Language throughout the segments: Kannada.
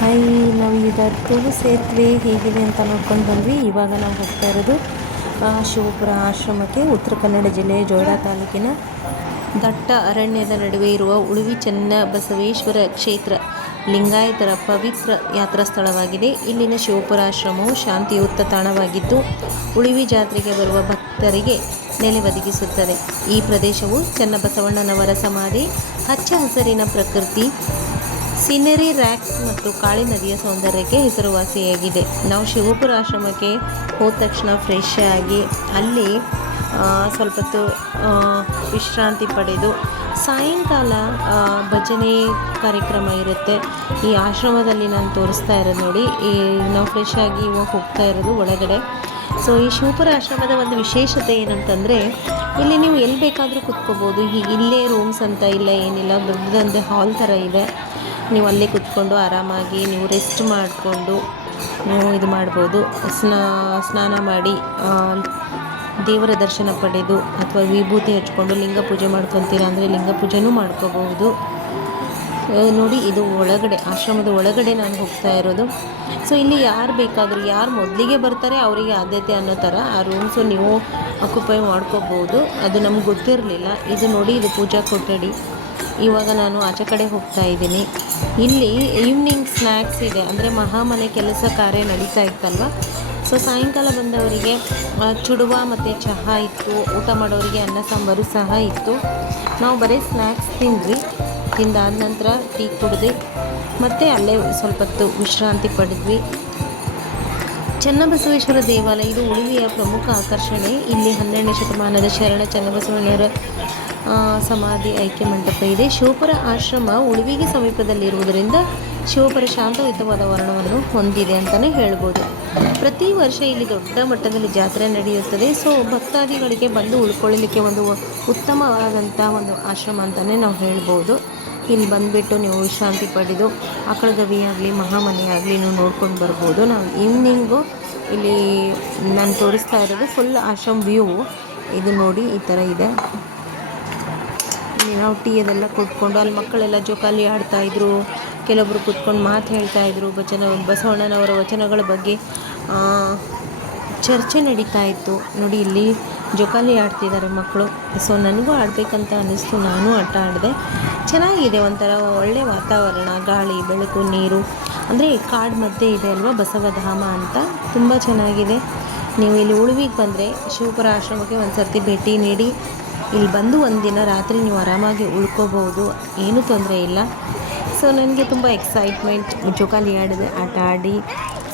ಹಾಯ್, ನಾವು ಈಗ ತುಳು ಸೇತುವೆ ಹೇಗಿದೆ ಅಂತ ನೋಡ್ಕೊಂಡು ಬಂದ್ವಿ. ಇವಾಗ ನಾವು ಹೋಗ್ತಾ ಇರೋದು ಶಿವಪುರ ಆಶ್ರಮಕ್ಕೆ. ಉತ್ತರ ಕನ್ನಡ ಜಿಲ್ಲೆಯ ಜೋಯಿಡಾ ತಾಲೂಕಿನ ದಟ್ಟ ಅರಣ್ಯದ ನಡುವೆ ಇರುವ ಉಳುವಿ ಚನ್ನಬಸವೇಶ್ವರ ಕ್ಷೇತ್ರ ಲಿಂಗಾಯತರ ಪವಿತ್ರ ಯಾತ್ರಾ ಸ್ಥಳವಾಗಿದೆ. ಇಲ್ಲಿನ ಶಿವಪುರ ಆಶ್ರಮವು ಶಾಂತಿಯುತ ತಾಣವಾಗಿದ್ದು ಉಳುವಿ ಜಾತ್ರೆಗೆ ಬರುವ ಭಕ್ತರಿಗೆ ನೆಲೆ ಒದಗಿಸುತ್ತದೆ. ಈ ಪ್ರದೇಶವು ಚನ್ನಬಸವಣ್ಣನವರ ಸಮಾಧಿ, ಹಚ್ಚ ಹಸಿರಿನ ಪ್ರಕೃತಿ, ಸೀನರಿ ರ್ಯಾಕ್ಸ್ ಮತ್ತು ಕಾಳಿ ನದಿಯ ಸೌಂದರ್ಯಕ್ಕೆ ಹೆಸರುವಾಸಿಯಾಗಿದೆ. ನಾವು ಶಿವಪುರ ಆಶ್ರಮಕ್ಕೆ ಹೋದ ತಕ್ಷಣ ಫ್ರೆಶ್ ಆಗಿ ಅಲ್ಲಿ ಸ್ವಲ್ಪ ಹೊತ್ತು ವಿಶ್ರಾಂತಿ ಪಡೆದು ಸಾಯಂಕಾಲ ಭಜನೆ ಕಾರ್ಯಕ್ರಮ ಇರುತ್ತೆ. ಈ ಆಶ್ರಮದಲ್ಲಿ ನಾನು ತೋರಿಸ್ತಾ ಇರೋದು ನೋಡಿ. ನಾವು ಫ್ರೆಶ್ ಆಗಿ ಇವಾಗ ಹೋಗ್ತಾ ಇರೋದು ಒಳಗಡೆ. ಸೊ ಈ ಶಿವಪುರ ಆಶ್ರಮದ ಒಂದು ವಿಶೇಷತೆ ಏನಂತಂದರೆ, ಇಲ್ಲಿ ನೀವು ಎಲ್ಲಿ ಬೇಕಾದರೂ ಕುತ್ಕೋಬೋದು. ಹೀಗೆ ಇಲ್ಲೇ ರೂಮ್ಸ್ ಅಂತ ಇಲ್ಲ, ಏನಿಲ್ಲ, ದೊಡ್ಡದಂತೆ ಹಾಲ್ ಥರ ಇದೆ. ನೀವು ಅಲ್ಲೇ ಕುತ್ಕೊಂಡು ಆರಾಮಾಗಿ ನೀವು ರೆಸ್ಟ್ ಮಾಡಿಕೊಂಡು ನೀವು ಇದು ಮಾಡ್ಬೋದು. ಸ್ನಾನ ಮಾಡಿ ದೇವರ ದರ್ಶನ ಪಡೆದು ಅಥವಾ ವಿಭೂತಿ ಹಚ್ಕೊಂಡು ಲಿಂಗ ಪೂಜೆ ಮಾಡ್ಕೊತೀರಾ ಅಂದರೆ ಲಿಂಗ ಪೂಜೆನೂ ಮಾಡ್ಕೋಬಹುದು. ನೋಡಿ, ಇದು ಒಳಗಡೆ, ಆಶ್ರಮದ ಒಳಗಡೆ ನಾನು ಹೋಗ್ತಾ ಇರೋದು. ಸೊ ಇಲ್ಲಿ ಯಾರು ಬೇಕಾದರೂ, ಯಾರು ಮೊದಲಿಗೆ ಬರ್ತಾರೆ ಅವರಿಗೆ ಆದ್ಯತೆ ಅನ್ನೋ ಥರ ಆ ರೂಮ್ಸು ನೀವು ಆಕ್ಯುಪೈ ಮಾಡ್ಕೋಬೋದು. ಅದು ನಮ್ಗೆ ಗೊತ್ತಿರಲಿಲ್ಲ. ಇದು ನೋಡಿ, ಇದು ಪೂಜಾ ಕೊಠಡಿ. ಇವಾಗ ನಾನು ಆಚೆ ಕಡೆ ಹೋಗ್ತಾ ಇದ್ದೀನಿ. ಇಲ್ಲಿ ಈವ್ನಿಂಗ್ ಸ್ನ್ಯಾಕ್ಸ್ ಇದೆ, ಅಂದರೆ ಮಹಾಮನೆ ಕೆಲಸ ಕಾರ್ಯ ನಡೀತಾ ಇತ್ತಲ್ವ. ಸೊ ಸಾಯಂಕಾಲ ಬಂದವರಿಗೆ ಚುಡುವ ಮತ್ತು ಚಹಾ ಇತ್ತು. ಊಟ ಮಾಡೋರಿಗೆ ಅನ್ನ ಸಾಂಬಾರು ಸಹ ಇತ್ತು. ನಾವು ಬರೀ ಸ್ನ್ಯಾಕ್ಸ್ ತಿಂದಾದ ನಂತರ ಟೀ ಕುಡಿದು ಮತ್ತು ಅಲ್ಲೇ ಸ್ವಲ್ಪ ಹೊತ್ತು ವಿಶ್ರಾಂತಿ ಪಡೆದ್ವಿ. ಚನ್ನಬಸವೇಶ್ವರ ದೇವಾಲಯ ಇದು ಉಳುವಿಯ ಪ್ರಮುಖ ಆಕರ್ಷಣೆ. ಇಲ್ಲಿ 12ನೇ ಶತಮಾನದ ಶರಣ ಚನ್ನಬಸವಣ್ಣರ ಸಮಾಧಿ ಐಕ್ಯ ಮಂಟಪ ಇದೆ. ಶಿವಪುರ ಆಶ್ರಮ ಉಳುವಿಗೆ ಸಮೀಪದಲ್ಲಿರುವುದರಿಂದ ಶಿವಪುರ ಶಾಂತಯುತವಾದ ವರ್ಣವನ್ನು ಹೊಂದಿದೆ ಅಂತಲೇ ಹೇಳ್ಬೋದು. ಪ್ರತಿ ವರ್ಷ ಇಲ್ಲಿ ದೊಡ್ಡ ಮಟ್ಟದಲ್ಲಿ ಜಾತ್ರೆ ನಡೆಯುತ್ತದೆ. ಸೊ ಭಕ್ತಾದಿಗಳಿಗೆ ಬಂದು ಉಳ್ಕೊಳ್ಳಲಿಕ್ಕೆ ಒಂದು ಉತ್ತಮವಾದಂಥ ಒಂದು ಆಶ್ರಮ ಅಂತಲೇ ನಾವು ಹೇಳ್ಬೋದು. ಇಲ್ಲಿ ಬಂದುಬಿಟ್ಟು ನೀವು ವಿಶ್ರಾಂತಿ ಪಡೆದು ಆಕಳ ಗವಿ ಆಗಲಿ ಮಹಾಮನೆ ಆಗಲಿ ನೀವು ನೋಡ್ಕೊಂಡು ಬರ್ಬೋದು. ನಾವು ಈವ್ನಿಂಗು ಇಲ್ಲಿ ನಾನು ತೋರಿಸ್ತಾ ಇರೋದು ಫುಲ್ ಆಶ್ರಮ ವ್ಯೂ. ಇದು ನೋಡಿ, ಈ ಥರ ಇದೆ. ನಾವು ಟೀ ಅದೆಲ್ಲ ಕುತ್ಕೊಂಡು ಅಲ್ಲಿ ಮಕ್ಕಳೆಲ್ಲ ಜೋಕಾಲಿ ಆಡ್ತಾಯಿದ್ರು, ಕೆಲವೊಬ್ಬರು ಕೂತ್ಕೊಂಡು ಮಾತು ಹೇಳ್ತಾಯಿದ್ರು, ಬಸವಣ್ಣನವರ ವಚನಗಳ ಬಗ್ಗೆ ಚರ್ಚೆ ನಡೀತಾ ಇತ್ತು. ನೋಡಿ, ಇಲ್ಲಿ ಜೋಕಾಲಿ ಆಡ್ತಿದ್ದಾರೆ ಮಕ್ಕಳು. ಸೊ ನನಗೂ ಆಡಬೇಕಂತ ಅನ್ನಿಸ್ತು, ನಾನು ಆಟ ಆಡಿದೆ. ಚೆನ್ನಾಗಿದೆ, ಒಂಥರ ಒಳ್ಳೆಯ ವಾತಾವರಣ, ಗಾಳಿ ಬೆಳಕು ನೀರು, ಅಂದರೆ ಕಾಡು ಮಧ್ಯೆ ಇದೆ ಅಲ್ವಾ ಬಸವಧಾಮ ಅಂತ, ತುಂಬ ಚೆನ್ನಾಗಿದೆ. ನೀವು ಇಲ್ಲಿ ಉಳುವಿಗೆ ಬಂದರೆ ಶಿವಪುರ ಆಶ್ರಮಕ್ಕೆ ಒಂದು ಸರ್ತಿ ಭೇಟಿ ನೀಡಿ ಇಲ್ಲಿ ಬಂದು ಒಂದಿನ ರಾತ್ರಿ ನೀವು ಆರಾಮಾಗಿ ಉಳ್ಕೋಬೋದು, ಏನೂ ತೊಂದರೆ ಇಲ್ಲ. ಸೊ ನನಗೆ ತುಂಬ ಎಕ್ಸೈಟ್ಮೆಂಟ್, ಜೋಕಾಲಿ ಆಟ ಆಡಿ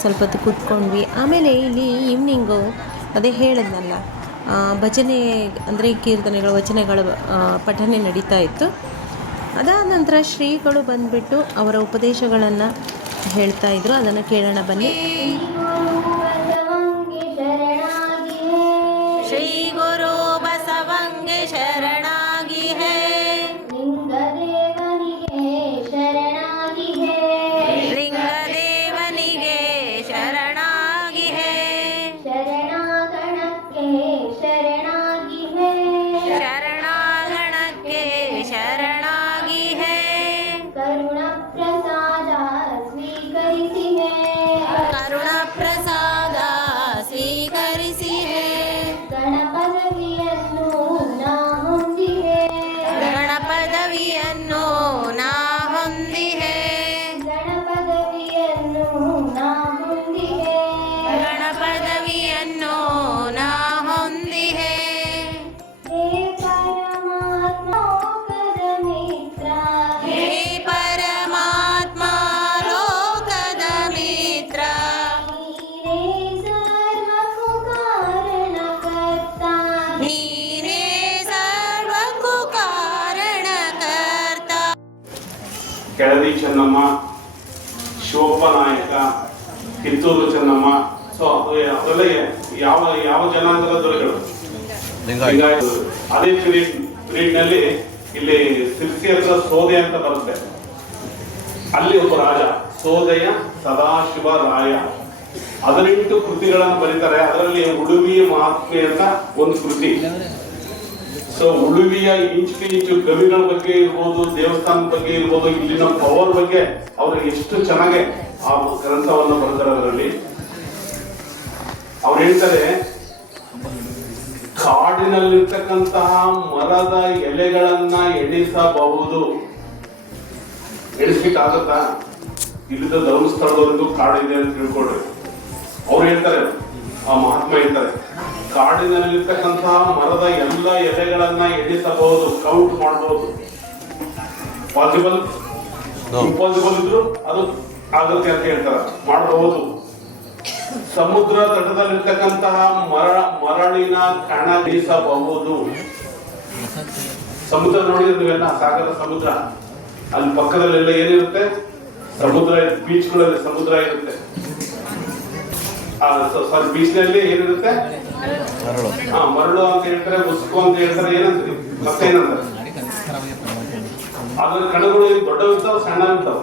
ಸ್ವಲ್ಪ ಹೊತ್ತು ಕೂತ್ಕೊಂಡ್ವಿ. ಆಮೇಲೆ ಇಲ್ಲಿ ಈವ್ನಿಂಗು ಅದೇ ಹೇಳಿದ್ನಲ್ಲ, ಭಜನೆ ಅಂದರೆ ಕೀರ್ತನೆಗಳು ವಚನಗಳ ಪಠನೆ ನಡೀತಾ ಇತ್ತು. ಅದಾದ ನಂತರ ಶ್ರೀಗಳು ಬಂದುಬಿಟ್ಟು ಅವರ ಉಪದೇಶಗಳನ್ನು ಹೇಳ್ತಾಯಿದ್ರು. ಅದನ್ನು ಕೇಳೋಣ ಬನ್ನಿ. ಶ್ರೀ ಗುರು ಬಸವಂಗೆ ಶರಣಾಗಿ ಹೇ, ಲಿಂಗದೇವನಿಗೆ ಶರಣಾಗಿ ಹೇ, ಲಿಂಗದೇವನಿಗೆ ಶರಣಾಗಿ ಹೇ, ಶರಣಾಗಣಕ್ಕೆ ಶರಣಾಗಿ ಹೇ, ಶರಣಾಗಣಕ್ಕೆ ಶರಣಾಗಿ ಹೇ, ಕರುಣ ಪ್ರಸಾದ ಸ್ವೀಕರಿಸಿ ಹೇ, ಕರುಣ ಪ್ರಸಾದ ಸ್ವೀಕರಿಸಿ ಹೇ, ಗಣಪದವಿಯನ್ನು ನಾ ಹೊಂದಿಹೆ, ಗಣಪದವಿಯನ್ನು ನಾ ಹೊಂದಿಹೆ, ಗಣಪದವಿಯನ್ನು ನಾ ಹೊಂದಿಹೆ, ಗಣಪದವಿಯನ್ನು ನಾ ಹೊಂದಿಹೆ. ಹೇ ಪರಮಾತ್ಮ ಲೋಕದ ಮಿತ್ರ, ಹೇ ಪರಮಾತ್ಮ ಲೋಕದ ಮಿತ್ರ, ನೀನೇ ಸರ್ವಕ್ಕೂ ಕಾರಣಕರ್ತ. ಕೆಳದಿ ಚೆನ್ನಮ್ಮ, ಶಿವಪ್ಪ ನಾಯಕ, ಕಿತ್ತೂರು ಚೆನ್ನಮ್ಮ. ಸೊ ಅದೆಲ್ಲ ಯಾವ ಯಾವ ಜನಾಂಗದ ದೊರೆಗಳು, ಲಿಂಗಾಯತರು. ಅದೇ ಪೀರಿಯಡ್ನಲ್ಲಿ ಇಲ್ಲಿ ಸಿರ್ಸಿ ಹತ್ರ ಸೋದೆ ಅಂತ ಬರುತ್ತೆ. ಅಲ್ಲಿ ಒಬ್ಬ ರಾಜ, ಸೋದೆಯ ಸದಾಶಿವ ರಾಯ, 18 ಕೃತಿಗಳನ್ನು ಬರೀತಾರೆ. ಅದರಲ್ಲಿ ಉಳುವಿಯ ಮಹಾತ್ಮೆ ಅಂತ ಒಂದು ಕೃತಿ. ಸೊ ಉಳುವಿಯ ಇಂಚು ಕವಿಗಳ ಬಗ್ಗೆ ಇರ್ಬೋದು, ದೇವಸ್ಥಾನದ ಬಗ್ಗೆ ಇರ್ಬೋದು, ಇಲ್ಲಿನ ಪವರ್ ಬಗ್ಗೆ ಅವರು ಎಷ್ಟು ಚೆನ್ನಾಗಿ ಆ ಗ್ರಂಥವನ್ನು ಬರೆದಾರೆ. ಅದರಲ್ಲಿ ಅವ್ರು ಹೇಳ್ತಾರೆ, ಕಾಡಿನಲ್ಲಿರ್ತಕ್ಕಂತಹ ಮರದ ಎಲೆಗಳನ್ನ ಎಣಿಸಬಹುದು. ಎಣಿಸ್ಲಿಕ್ಕಾಗತ್ತಾ? ಇಲ್ಲಿದ್ದ ಧರ್ಮಸ್ಥಳದವರೆಗೂ ಕಾಡಿದೆ ಅಂತ ತಿಳ್ಕೊಳ್ರಿ. ಅವ್ರು ಹೇಳ್ತಾರೆ, ಆ ಮಹಾತ್ಮ ಹೇಳ್ತಾರೆ, ಕಾಡಿನಲ್ಲಿರ್ತಕ್ಕಂತಹ ಮರದ ಎಲ್ಲ ಎಲೆಗಳನ್ನ ಎಣಿಸಬಹುದು, ಕೌಂಟ್ ಮಾಡಬಹುದು. ಪಾಸಿಬಲ್, ಇಂಪಾಸಿಬಲ್ ಇದ್ರು ಅದು ಆಗುತ್ತೆ ಅಂತ ಹೇಳ್ತಾರೆ, ಮಾಡಬಹುದು. ಸಮುದ್ರ ತಟದಲ್ಲಿರ್ತಕ್ಕಂತಹ ಮರಳಿನ ಕಣ ಎಣಿಸಬಹುದು. ಸಮುದ್ರ ನೋಡಿದ್ರೆ ನೀವೆಲ್ಲ, ಸಾಗರ ಸಮುದ್ರ, ಅಲ್ಲಿ ಪಕ್ಕದಲ್ಲೆಲ್ಲ ಏನಿರುತ್ತೆ? ಸಮುದ್ರ, ಬೀಚ್ಗಳಲ್ಲಿ ಸಮುದ್ರ ಇರುತ್ತೆ. ಬೀಚ್ ನಲ್ಲಿ ಏನಿರುತ್ತೆ? ಮರಳು ಅಂತ ಹೇಳ್ತಾರೆ, ಉಸ್ಕು ಅಂತ ಹೇಳ್ತಾರೆ, ಏನಂತೀರಿ ಮತ್ತೆ ಏನಂತಾರೆ? ಅದ್ರ ಕಣಗಳು ದೊಡ್ಡ ಇರ್ತಾವ, ಸಣ್ಣ ಇರ್ತಾವ.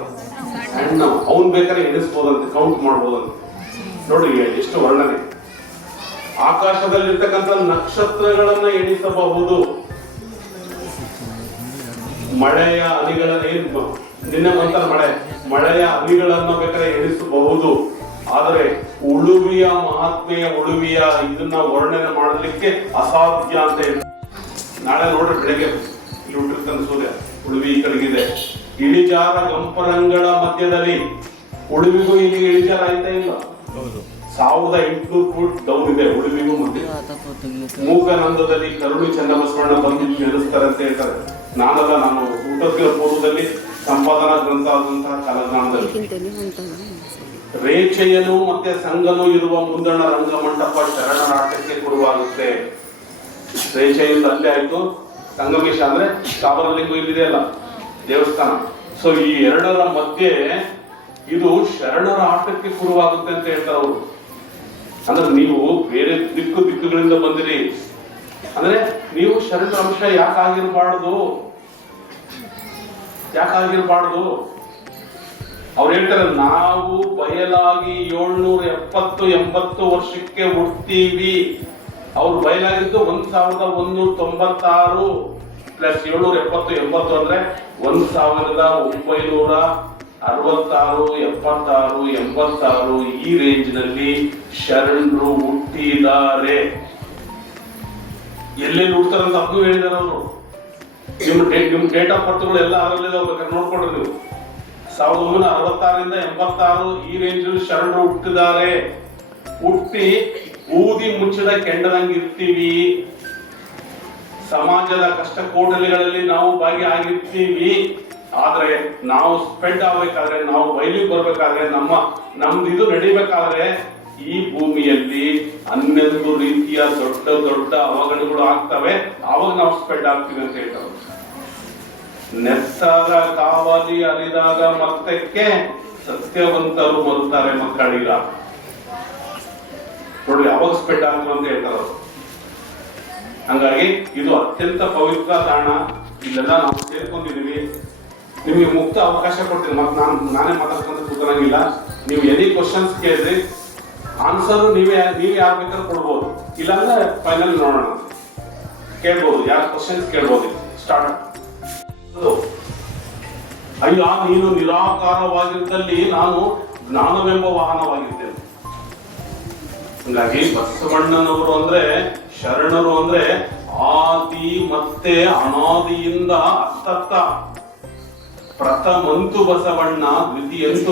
ಸಣ್ಣ ಅವನ್ ಬೇಕಾದ್ರೆ ಎಣಿಸ್ಬೋದಂತೆ, ಕೌಂಟ್ ಮಾಡ್ಬೋದಂತೆ. ನೋಡಿ ಎಷ್ಟು ವರ್ಣನೆ. ಆಕಾಶದಲ್ಲಿರ್ತಕ್ಕಂಥ ನಕ್ಷತ್ರಗಳನ್ನ ಎಣಿಸಬಹುದು. ಮಳೆಯ ಹನಿಗಳನ್ನ, ನಿನ್ನೆ ಬಂತ ಮಳೆಯ ಹನಿಗಳನ್ನ ಬೇಕಾದ್ರೆ ಎಣಿಸಬಹುದು. ಆದರೆ ಉಳುವಿಯ ಮಹಾತ್ಮೆಯ, ಉಳುವಿಯ ಇದನ್ನ ವರ್ಣನೆ ಮಾಡಲಿಕ್ಕೆ ಅಸಾಧ್ಯ ಅಂತ ಹೇಳಿ. ನಾಳೆ ನೋಡ್ರಿ ಬೆಳಗ್ಗೆ ಇಲ್ಲಿ ಹುಟ್ಟಿರ್ತಾನೆ ಸೂರ್ಯ, ಉಳುವಿ ಈ ಕಡೆಗಿದೆ. ಇಳಿಜಾರ ಗಂಪರಂಗಳ ಮಧ್ಯದಲ್ಲಿ, ಉಳುವಿಗೂ ಇಲ್ಲಿ ಇಳಿಜಾರ ಆಯ್ತಾ ಇಲ್ಲ? 1800 ಫೂಟ್ ಡೌನ್ ಇದೆ ಉಳುವಿಗೂ ಮಧ್ಯೆ. ಮೂಕನಂದದಲ್ಲಿ ಕರುಣಿ ಚನ್ನಬಸವಣ್ಣ ಬಂದು ನೆಲೆಸ್ತಾರೆ ಅಂತ ಹೇಳ್ತಾರೆ. ನಾನಲ್ಲ, ನಾನು ಊಟದ ಪೂರ್ವದಲ್ಲಿ ಸಂಪಾದನಾ ಗ್ರಂಥ ಆದಂತಹ ಕಾಲಜ್ಞಾನದಲ್ಲಿ ರೇಖೆಯನು ಮತ್ತೆ ಸಂಗನು ಇರುವ ಮುಂದಣ ರಂಗಮಂಟಪ ಶರಣರಾಟಕ್ಕೆ ಶುರುವಾಗುತ್ತೆ. ರೇಖೆಯಿಂದ ಅಲ್ಲೇ ಆಯ್ತು, ಸಂಗಮೇಶ ಅಂದ್ರೆ ಕಾವಲಲಿಂಗು ಇಲ್ಲಿದೆ ಅಲ್ಲ ದೇವಸ್ಥಾನ. ಸೊ ಈ ಎರಡರ ಮಧ್ಯೆ ಇದು ಶರಣರ ಆಟಕ್ಕೆ ಶುರುವಾಗುತ್ತೆ ಅಂತ ಹೇಳ್ತಾರೆ ಅವರು. ಅಂದ್ರೆ ನೀವು ಬೇರೆ ದಿಕ್ಕುಗಳಿಂದ ಬಂದಿರಿ ಅಂದ್ರೆ ನೀವು ಶರಣರ ಅಂಶ ಯಾಕಾಗಿರ್ಬಾರ್ದು? ಅವ್ರು ಹೇಳ್ತಾರೆ, ನಾವು ಬಯಲಾಗಿ 770-80 ವರ್ಷಕ್ಕೆ ಹುಡ್ತೀವಿ. ಅವ್ರು ಬಯಲಾಗಿದ್ದು 1196 ಪ್ಲಸ್ 770-80 ಅಂದ್ರೆ 1966-76-86 ಈ ರೇಂಜ್ ನಲ್ಲಿ ಶರಣರು ಹುಟ್ಟಿದ್ದಾರೆ. ಎಲ್ಲೆಲ್ಲಿ ಹುಡ್ತಾರಂತ ಅದನ್ನು ಹೇಳಿದಾರೆ ಅವರು. ನಿಮ್ ಡೇಟ್ ಆಫ್ ಬರ್ತ್ಗಳು ಎಲ್ಲ ಅದರಲ್ಲಿದೆ, ನೋಡ್ಕೊಂಡ್ರೆ ನೀವು. 1966-86 ಈ ರೇಂಜ್ ಶರಣರು ಹುಟ್ಟಿದ್ದಾರೆ. ಹುಟ್ಟಿ ಊದಿ ಮುಚ್ಚಿದ ಕೆಂಡದಂಗೆ ಇರ್ತೀವಿ. ಸಮಾಜದ ಕಷ್ಟ ಕೋಟಲೆಗಳಲ್ಲಿ ನಾವು ಭಾಗಿಯಾಗಿರ್ತೀವಿ. ಆದ್ರೆ ನಾವು ಸ್ಪ್ರೆಡ್ ಆಗ್ಬೇಕಾದ್ರೆ, ನಾವು ಬಯಲಿಗೆ ಬರ್ಬೇಕಾದ್ರೆ, ನಮ್ದು ಇದು ನಡಿಬೇಕಾದ್ರೆ ಈ ಭೂಮಿಯಲ್ಲಿ 11 ರೀತಿಯ ದೊಡ್ಡ ಅವಘಡಗಳು ಆಗ್ತವೆ. ಆವಾಗ ನಾವು ಸ್ಪ್ರೆಡ್ ಆಗ್ತೀವಿ ಅಂತ ಹೇಳ್ತಾರೆ. ನೆತ್ತಾಗ ಕಾವಲಿ ಅರಿದಾಗ ಮತ್ತಕ್ಕೆ ಸತ್ಯವಂತರು ಬರುತ್ತಾರೆ ಮಕ್ಕಳಿಗ. ನೋಡಿ, ಅವಾಗ ಸ್ಪ್ರೆಡ್ ಆಗ್ತೀವಿ ಅಂತ ಹೇಳ್ತಾರೆ. ಹಂಗಾಗಿ ಇದು ಅತ್ಯಂತ ಪವಿತ್ರ ತಾಣ. ಇಲ್ಲೆಲ್ಲ ನಾವು ಸೇರ್ಕೊಂಡಿದೀವಿ. ನಿಮ್ಗೆ ಮುಕ್ತ ಅವಕಾಶ ಕೊಡ್ತೀನಿ. ಮತ್ತೆ ನಾನೇ ಮಾತಾಡ್ಕೊಂತ ಕೂತ್ಕೊಳ್ಳಂಗಿಲ್ಲ. ನೀವು ಎನಿ ಕ್ವಶನ್ಸ್ ಕೇಳಿದ್ರಿ, ಆನ್ಸರ್ ನೀವೇ ಯಾರು ಬೇಕಾದ್ರೂ ಕೊಡ್ಬೋದು. ಇಲ್ಲಾಂದ್ರೆ ಫೈನಲ್ ನೋಡೋಣ, ಕೇಳ್ಬೋದು. ಯಾರು ಕ್ವಶನ್ಸ್ ಕೇಳ್ಬೋದು. ಸ್ಟಾರ್ಟ್. ಅಯ್ಯ, ನೀನು ನಿರಾಕಾರವಾಗಿದ್ದಲ್ಲಿ ನಾನು ಜ್ಞಾನವೆಂಬ ವಾಹನವಾಗಿದ್ದೇನೆ. ಹಂಗಾಗಿ ಬಸವಣ್ಣನವರು ಅಂದ್ರೆ, ಶರಣರು ಅಂದ್ರೆ ಆದಿ ಮತ್ತೆ ಅನಾದಿಯಿಂದ ಅರ್ಥತ್ತ. ಪ್ರಥಮಂತು ಬಸವಣ್ಣ, ದ್ವಿತೀಯಂತು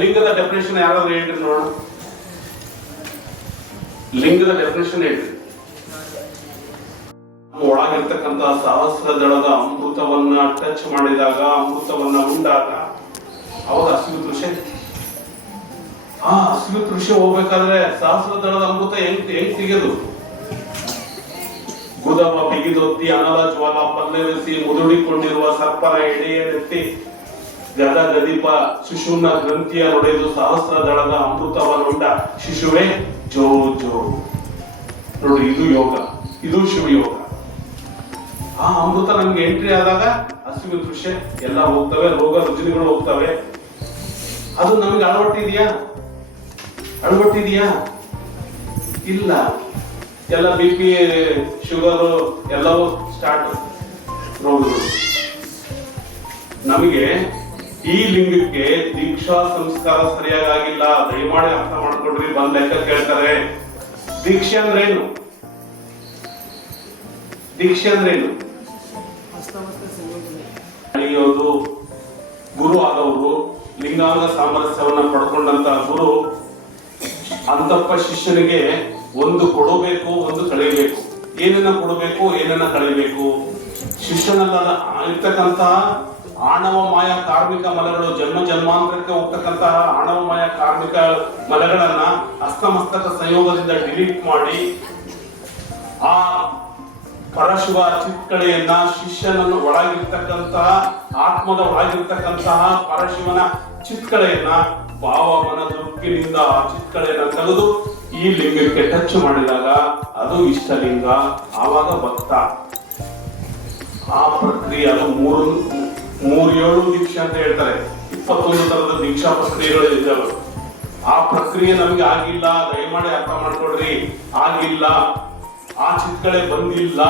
ಲಿಂಗದ ಡೆಫಿನೇಷನ್ ಯಾರಾದ್ರೂ ಹೇಳ್ರಿ ನೋಡೋಣ. ಲಿಂಗದ ಡೆಫಿನೇಷನ್ ಹೇಳ್ರಿ. ಒಳಗಿರ್ತಕ್ಕಂಥ ಸಹಸ್ರ ದಳದ ಅಮೃತವನ್ನ ಟಚ್ ಮಾಡಿದಾಗ, ಅಮೃತವನ್ನ ಉಂಡಾಗ ಅವಾಗ ಹಸಿವು ತೃಷೆ. ಹಸಿವು ತೃಷೆ ಹೋಗ್ಬೇಕಾದ್ರೆ ಸಹಸ್ರ ದಳದ ಅಮೃತ ಹೆಂಗ್ ತೆಗೆದು ಗುದವ ಬಿಗಿದೊತ್ತಿ ಅನಲ ಜ್ವಾಲ ಪಲ್ಲೆವೆಸಿ ಮುದುಡಿಕೊಂಡಿರುವ ಸರ್ಪನ ಎಡೆಯೆತ್ತಿ ಗದ ಗದೀಪ ಶಿಶುನ ಗ್ರಂಥಿಯ ನೊಡೆದು ಸಹಸ್ರ ದಳದ ಅಮೃತವನ್ನುಂಡ ಶಿಶುವೆ ಜೋ ಜೋ. ನೋಡಿ, ಇದು ಯೋಗ, ಇದು ಶಿವಯೋಗ. ಆ ಅಮೃತ ನಮ್ಗೆ ಎಂಟ್ರಿ ಆದಾಗ ಹಸಿವು ದೃಶ್ಯ ಎಲ್ಲ ಹೋಗ್ತವೆ, ರೋಗ ರುಜಿನಗಳು ಹೋಗ್ತವೆ. ಅದು ನಮ್ಗೆ ಅಳವಟ್ಟಿದೆಯಾ? ಇಲ್ಲ. ಎಲ್ಲ BP ಶುಗರು ಎಲ್ಲವೂ ಸ್ಟಾರ್ಟ್ ರೋಗಗಳು. ನಮಗೆ ಈ ಲಿಂಗಕ್ಕೆ ದೀಕ್ಷಾ ಸಂಸ್ಕಾರ ಸರಿಯಾಗಿಲ್ಲ. ದಯಮಾಡಿ ಅರ್ಥ ಮಾಡ್ಕೊಡ್ರಿ. ಬಂದ್ ಲೆಕ್ಕ ಕೇಳ್ತಾರೆ. ದೀಕ್ಷೆ ಅಂದ್ರೇನು? ದೀಕ್ಷೆ ಅಂದ್ರೇನು? ಅಳಿಯೋದು. ಗುರು ಆದವರು ಲಿಂಗಾಂಗ ಸಾಮರಸ್ಯವನ್ನ ಪಡ್ಕೊಂಡಂತ ಗುರು ಅಂತಪ್ಪ ಶಿಷ್ಯನಿಗೆ ಒಂದು ಕೊಡಬೇಕು, ಒಂದು ಕಳೆಯಬೇಕು. ಏನನ್ನ ಕೊಡಬೇಕು, ಏನನ್ನ ಕಳೆಯಬೇಕು? ಶಿಷ್ಯನಲ್ಲ ಇರ್ತಕ್ಕಂತ ಆಣವ ಮಾಯ ಕಾರ್ಮಿಕ ಮಲಗಳು, ಜನ್ಮ ಜನ್ಮಾಂತರಕ್ಕೆ ಹೋಗ್ತಕ್ಕಂತಹ ಆಣವ ಮಾಯ ಕಾರ್ಮಿಕ ಮಲಗಳನ್ನ ಹಸ್ತಮಸ್ತಕ ಸಂಯೋಗದಿಂದ ಡಿಲೀಟ್ ಮಾಡಿ ಆ ಪರಶಿವ ಚಿತ್ಕಳೆಯನ್ನ, ಶಿಷ್ಯನನ್ನು ಒಳಗಿರ್ತಕ್ಕಂತಹ ಆತ್ಮದ ಒಳಗಿರ್ತಕ್ಕಂತಹ ಪರಶಿವನ ಚಿತ್ಕಳೆಯನ್ನ ಭಾವ ಮನ ದುಃಖಿನಿಂದ ಆ ಚಿತ್ಕಳೆಯನ್ನ ತೆಗೆದು ಈ ಲಿಂಗಕ್ಕೆ ಟಚ್ ಮಾಡಿದಾಗ ಅದು ಇಷ್ಟಲಿಂಗ. ಆವಾಗ ಭಕ್ತ. ಆ ಪ್ರಕ್ರಿಯೆ ಅದು 3-7 ದೀಕ್ಷೆ ಅಂತ ಹೇಳ್ತಾರೆ. 21 ತರದ ದೀಕ್ಷಾ ಪ್ರಕ್ರಿಯೆಗಳು ಇದ್ದಾವೆ. ಆ ಪ್ರಕ್ರಿಯೆ ನಮಗೆ ಆಗಿಲ್ಲ. ದಯಮಾಡಿ ಅರ್ಥ ಮಾಡ್ಕೊಡ್ರಿ. ಆಗಿಲ್ಲ, ಆ ಚಿತ್ಕಳೆ ಬಂದಿಲ್ಲ.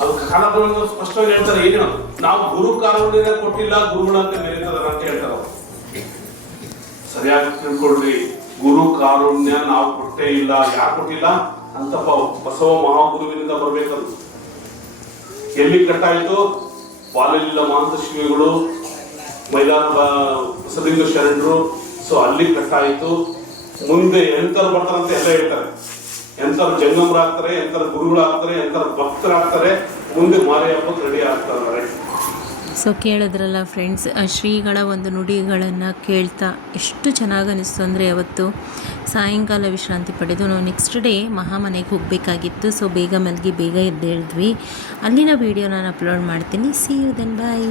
ಅದು ಕಾಲಗಳನ್ನು ಸ್ಪಷ್ಟವಾಗಿ ಹೇಳ್ತಾರೆ. ಏನು, ನಾವು ಗುರು ಕಾರುಣ್ಯ ಕೊಟ್ಟಿಲ್ಲ, ಗುರುಗಳಂತೆ ಮೆರೀತದ ಅಂತ ಹೇಳ್ತಾರೆ. ಸರಿಯಾಗಿ ತಿಳ್ಕೊಡ್ರಿ. ಗುರು ಕಾರುಣ್ಯ ನಾವು ಕೊಟ್ಟೇ ಇಲ್ಲ. ಯಾಕೆ ಕೊಟ್ಟಿಲ್ಲ? ಅಂತಪ್ಪ ಬಸವ ಮಹಾಗುರುವಿನಿಂದ ಬರ್ಬೇಕದು. ಎಲ್ಲಿ ಕಟ್ಟಾಯಿತು? ಪಾಲಲಿಲ್ಲ ಮಾಂತ ಶ್ರೀಗಳು, ಮೈದಾನ ಬಸಲಿಂಗ ಶರಣರು. ಸೊ ಅಲ್ಲಿ ಕಟ್ಟಾಯಿತು. ಮುಂದೆ ಎಂತರು ಬರ್ತಾರಂತ ಎಲ್ಲ ಹೇಳ್ತಾರೆ. ಎಂತರ ಜಂಗಮರಾಗ್ತಾರೆ, ಎಂತರ ಗುರುಗಳಾಗ್ತಾರೆ, ಎಂತರ ಭಕ್ತರಾಗ್ತಾರೆ. ಮುಂದೆ ಮಾರಿ ಹಬ್ಬಕ್ಕೆ ರೆಡಿ ಆಗ್ತಾರೆ. ಸೊ ಕೇಳಿದ್ರಲ್ಲ ಫ್ರೆಂಡ್ಸ್, ಶ್ರೀಗಳ ಒಂದು ನುಡಿಗಳನ್ನು ಕೇಳ್ತಾ ಎಷ್ಟು ಚೆನ್ನಾಗಿ ಅನಿಸ್ತು ಅಂದರೆ, ಅವತ್ತು ಸಾಯಂಕಾಲ ವಿಶ್ರಾಂತಿ ಪಡೆದು ನಾವು ನೆಕ್ಸ್ಟ್ ಡೇ ಮಹಾಮನೆಗೆ ಹೋಗಬೇಕಾಗಿತ್ತು. ಸೊ ಬೇಗ ಮಲಗಿ ಬೇಗ ಎದ್ದೇಳಿದ್ವಿ. ಅಲ್ಲಿನ ವೀಡಿಯೋ ನಾನು ಅಪ್ಲೋಡ್ ಮಾಡ್ತೀನಿ. See you then, bye.